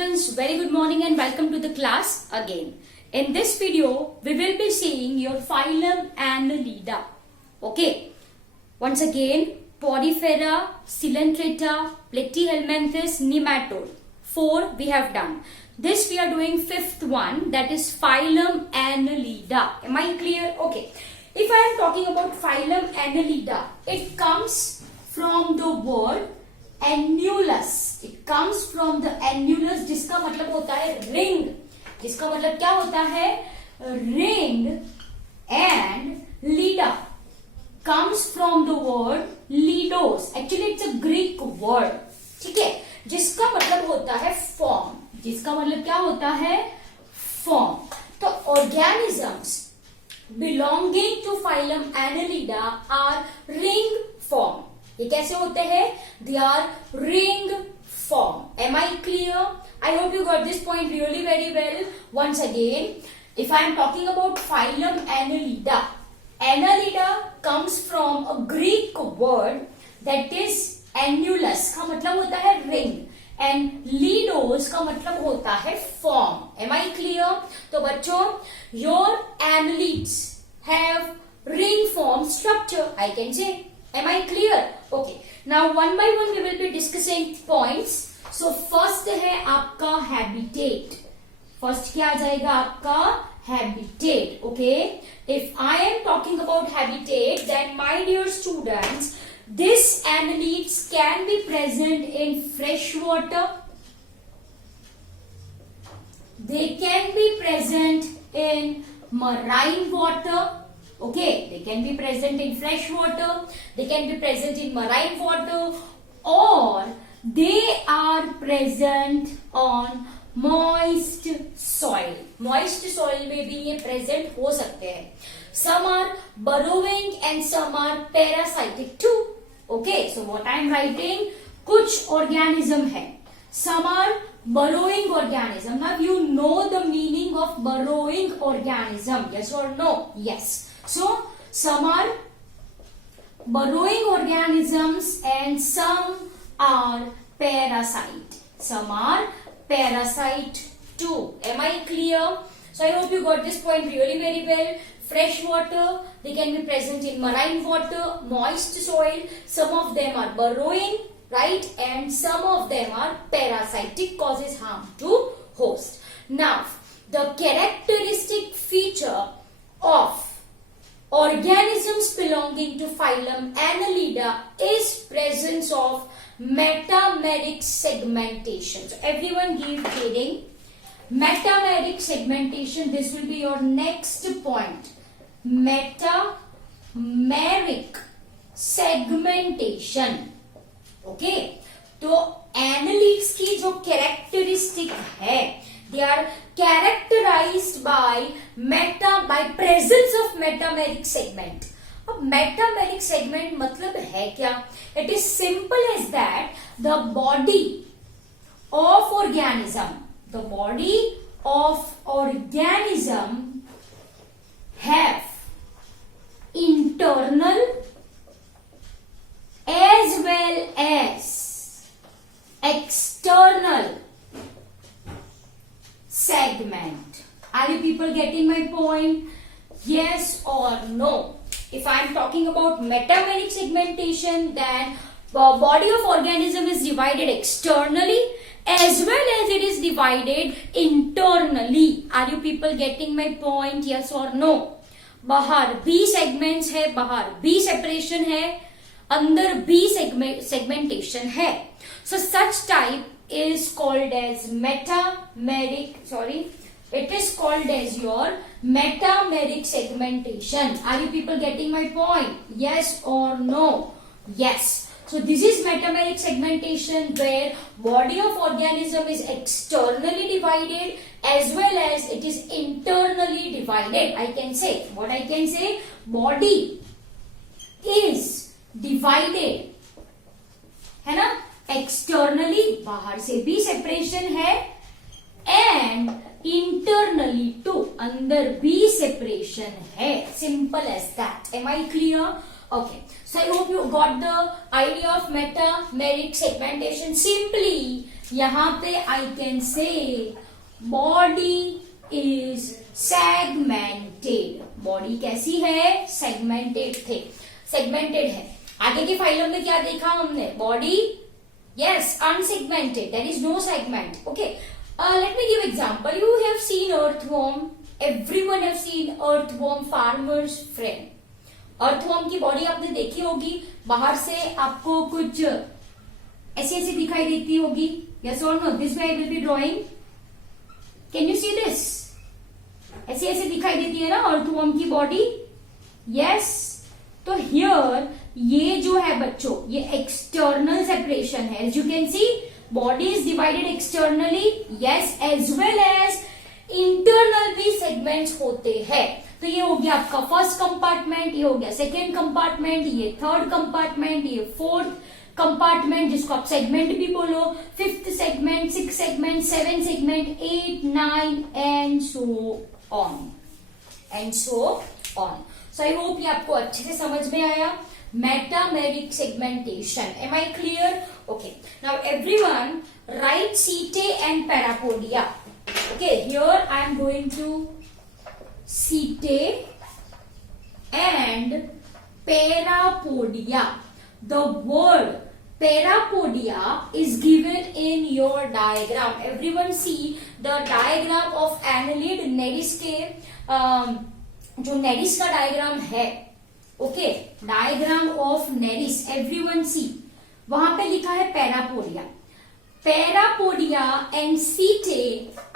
students, very good morning and welcome to the class again. In this video, we will be seeing your phylum Annelida. Okay, once again, Porifera, Coelenterata, Platyhelminthes, Nematode. 4 we have done. This we are doing 5th one, that is phylum Annelida. Am I clear? Okay. If I am talking about phylum Annelida, it comes from the word annulus. It comes from the annulus, जिसका मतलब होता है ring. जिसका मतलब क्या होता है ring, and lida comes from the word lidos. Actually it's a Greek word. ठीक है, जिसका मतलब होता है form. जिसका मतलब क्या होता है form. तो organisms belonging to phylum Annelida are ring form. ये कैसे होते हैं? They are ring form. Am I clear? I hope you got this point really very well. Once again, if I am talking about phylum Annelida, Annelida comes from a Greek word that is annulus. का मतलब होता है ring, and lidos का मतलब होता है form. Am I clear? तो बच्चों, your annelids have ring form structure, I can say. Am I clear? Okay. Now one by one we will be discussing points. So first है आपका habitat. First क्या आ जाएगा आपका habitat. Okay. If I am talking about habitat, then my dear students, these annelids can be present in fresh water. They can be present in marine water. Okay, they can be present in fresh water, they can be present in marine water, or they are present on moist soil. Moist soil में भी ये present हो सकते हैं. Some are burrowing and some are parasitic too. Okay, so what I am writing, कुछ organism है. Some are burrowing organism. Now you know the meaning of burrowing organism. Yes or no? Yes. So some are burrowing organisms and some are parasite. Some are parasite too. Am I clear? So I hope you got this point really very well. Fresh water, they can be present in marine water, moist soil. Some of them are burrowing, right? And some of them are parasitic, causes harm to host. Now, the characteristic feature of organisms belonging to phylum Annelida is presence of metameric segmentation. So everyone give heading. Metameric segmentation, this will be your next point. Metameric segmentation. Okay. तो annelids की जो characteristic है, they are characterized by presence of metameric segment. अब metameric segment मतलब है क्या? It is simple as that the body of organism have internal as well as external segment. Are you people getting my point? Yes or no? If I am talking about metameric segmentation, then the body of organism is divided externally as well as it is divided internally. Are you people getting my point? Yes or no? बाहर B segments है, बाहर B separation है, अंदर B segmentation है. So such type is called as it is called as your metameric segmentation. Are you people getting my point? Yes or no? Yes. So this is metameric segmentation, where body of organism is externally divided as well as it is internally divided. I can say, what I can say, body is divided, है ना, externally, बाहर से भी separation है, and internally too, अंदर भी separation है. Simple as that. Am I clear? Okay, so I hope you got the idea of metameric segmentation. Simply यहाँ पे I can say body is segmented. Body कैसी है? segmented है. आगे के फाइलम में क्या देखा हमने? Body, yes, unsegmented. There is no segment. Okay, let me give example. You have seen earthworm. Everyone have seen earthworm, farmer's friend. Earthworm की बॉडी आपने देखी होगी, बाहर से आपको कुछ ऐसी ऐसी दिखाई देती होगी. यस और no? This way I will be drawing. Can you see this? ऐसी ऐसी दिखाई देती है ना अर्थवॉर्म की बॉडी. यस. तो हियर ये जो है बच्चों, ये एक्सटर्नल सेपरेशन है. As you can see body is divided externally. Yes, as well as internal भी सेगमेंट्स होते हैं. तो ये हो गया आपका फर्स्ट कंपार्टमेंट, ये हो गया सेकेंड कंपार्टमेंट, ये थर्ड कंपार्टमेंट, ये फोर्थ कंपार्टमेंट जिसको आप सेगमेंट भी बोलो, fifth segment, six segment, seven segment, 8, 9 and so on. So I hope ये आपको अच्छे से समझ में आया. Metameric segmentation. Am I clear? Okay, now everyone right setae and parapodia. Okay, here I am going to Setae and Parapodia. The word Parapodia is given in your diagram. Everyone see the diagram of annelid neris के जो Nereis का diagram है. Okay, diagram of Nereis. Everyone see, वहां पे लिखा है parapodia. Parapodia and Setae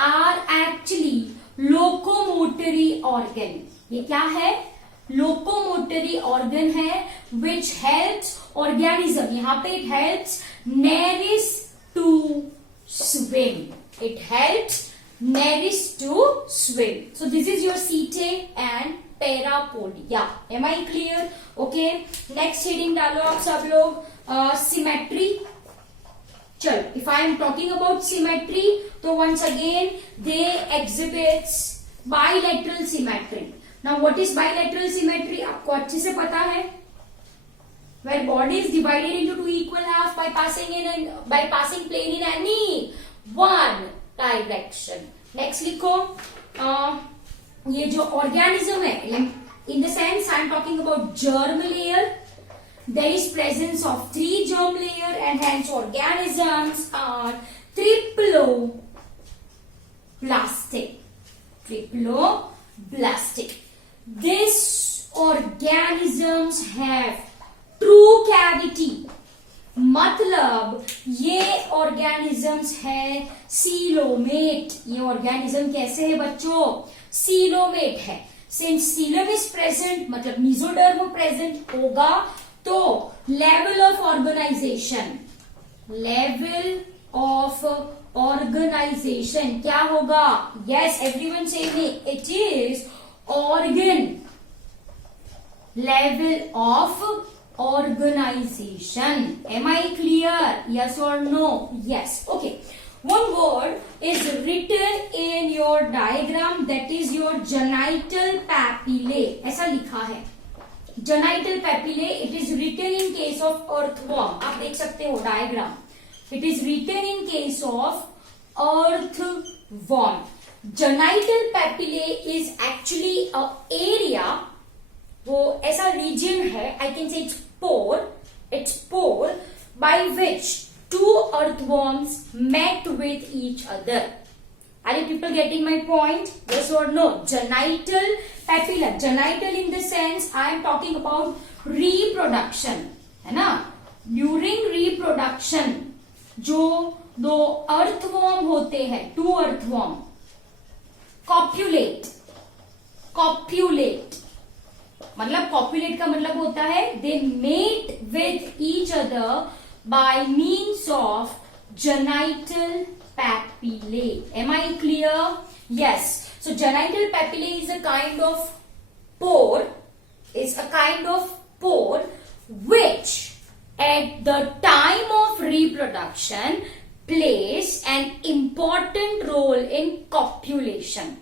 are actually locomotory organ. ये क्या है? Locomotory organ है which helps organism. यहाँ पे it helps Nereis to swim. It helps Nereis to swim. So this is your Setae and Parapodia. Am I clear? Okay. Next heading डालो आप सब लोग. Symmetry. चलो, if I am talking about symmetry, तो once again they exhibits bilateral symmetry. Now what is bilateral symmetry? आपको अच्छे से पता है. Where body is divided into two equal half by passing plane in any one direction. Next लिखो. ये जो organism है, in the sense I am talking about germ layer. There is presence of 3 germ layer and hence organisms are triploblastic. These organisms have true cavity. मतलब ये organisms है coelomate. ये organism कैसे है बच्चों? coelomate है. Since coelom is present, मतलब mesoderm present होगा, तो लेवल ऑफ ऑर्गेनाइजेशन क्या होगा? Yes, everyone say me, it is organ level of organization. Am I clear? Yes और no? Yes. Okay, one word is written in your diagram, that is your genital papillae. ऐसा लिखा है genital papillae. It is written in case of earthworm. आप देख सकते हो diagram. It is written in case of earthworm. Genital papillae is actually a area, वो ऐसा region है, I can say it's pore by which two earthworms met with each other. Are you people getting my point? Yes or no? Genital papilla. Genital in the sense I am talking about reproduction, है ना? During reproduction, जो दो earthworm होते हैं, two earthworm, copulate. मतलब copulate का मतलब होता है they mate with each other by means of genital papillae. Am I clear? Yes. So genital papillae is a kind of pore. Which at the time of reproduction plays an important role in copulation.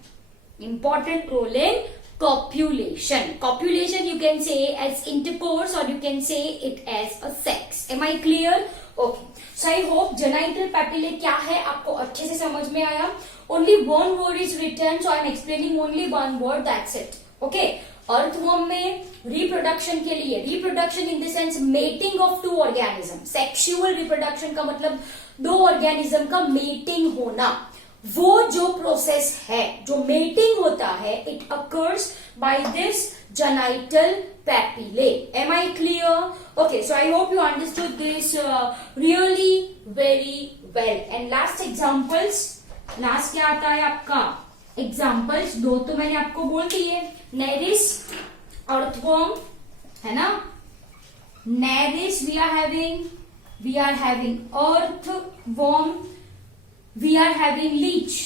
copulation. Copulation you can say as intercourse or you can say it as a sex. Am I clear? Okay. So I hope genital papillae क्या है आपको अच्छे से समझ में आया. Only one word is written, so I am explaining only one word. That's it. Okay. Earthworm में reproduction के लिए, reproduction in the sense mating of two organism, sexual reproduction का मतलब दो ऑर्गेनिज्म का मेटिंग होना. वो जो प्रोसेस है, जो मेटिंग होता है, it occurs by this genital papillae. Am I clear? Okay, so I hope you understood this really very well. And last examples, last क्या आता है आपका एग्जाम्पल्स? दो तो मैंने आपको बोल दिए, नेरिस, अर्थवर्म, है ना. Nereis we are having earthworm, we are having leech.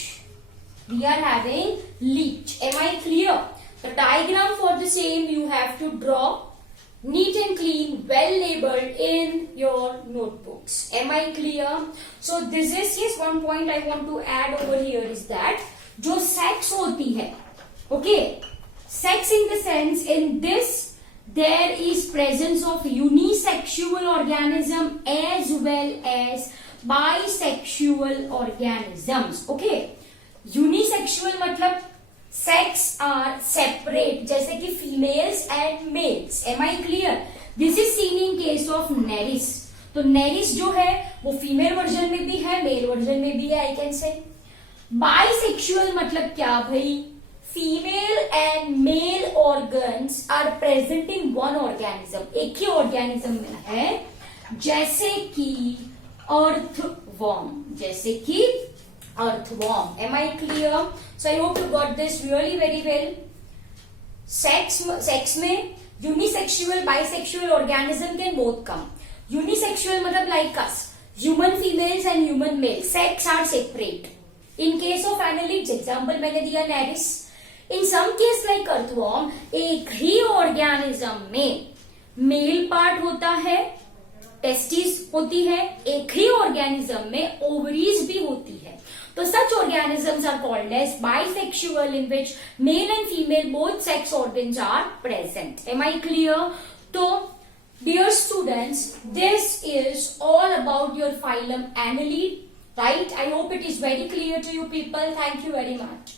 Am I clear? The diagram for the same you have to draw neat and clean, well labeled in your notebooks. Am I clear? So this is, yes, one point I want to add over here is that जो sex होती है, okay, sex in the sense in this there is presence of unisexual organism as well as bisexual organisms. Okay, unisexual मतलब sex are separate, जैसे कि females and males. Am I clear? This is seen in case of Nereis. तो Nereis जो है वो female version में भी है, मेल वर्जन में भी है, आई कैन से. बाइसेक्सुअल मतलब क्या भाई? Female and male organs are present in one organism, एक ही ऑर्गेनिज्म में है, जैसे कि earthworm. Am I clear? So I hope you got this really very well. Sex में unisexual, bisexual organism can both come. Unisexual मतलब like us, human females and human males. Sex are separate. In case of annelids, example मैंने दिया Nereis. In some case like earthworm, एक ही organism में male part होता है, testis होती है, एक ही ऑर्गेनिज्म में ओवरीज भी होती है. तो such organisms are called as bisexual in which male and female both sex organs are present. Am I clear? तो dear students, this is all about your phylum annelid, right? I hope it is very clear to you people. Thank you very much.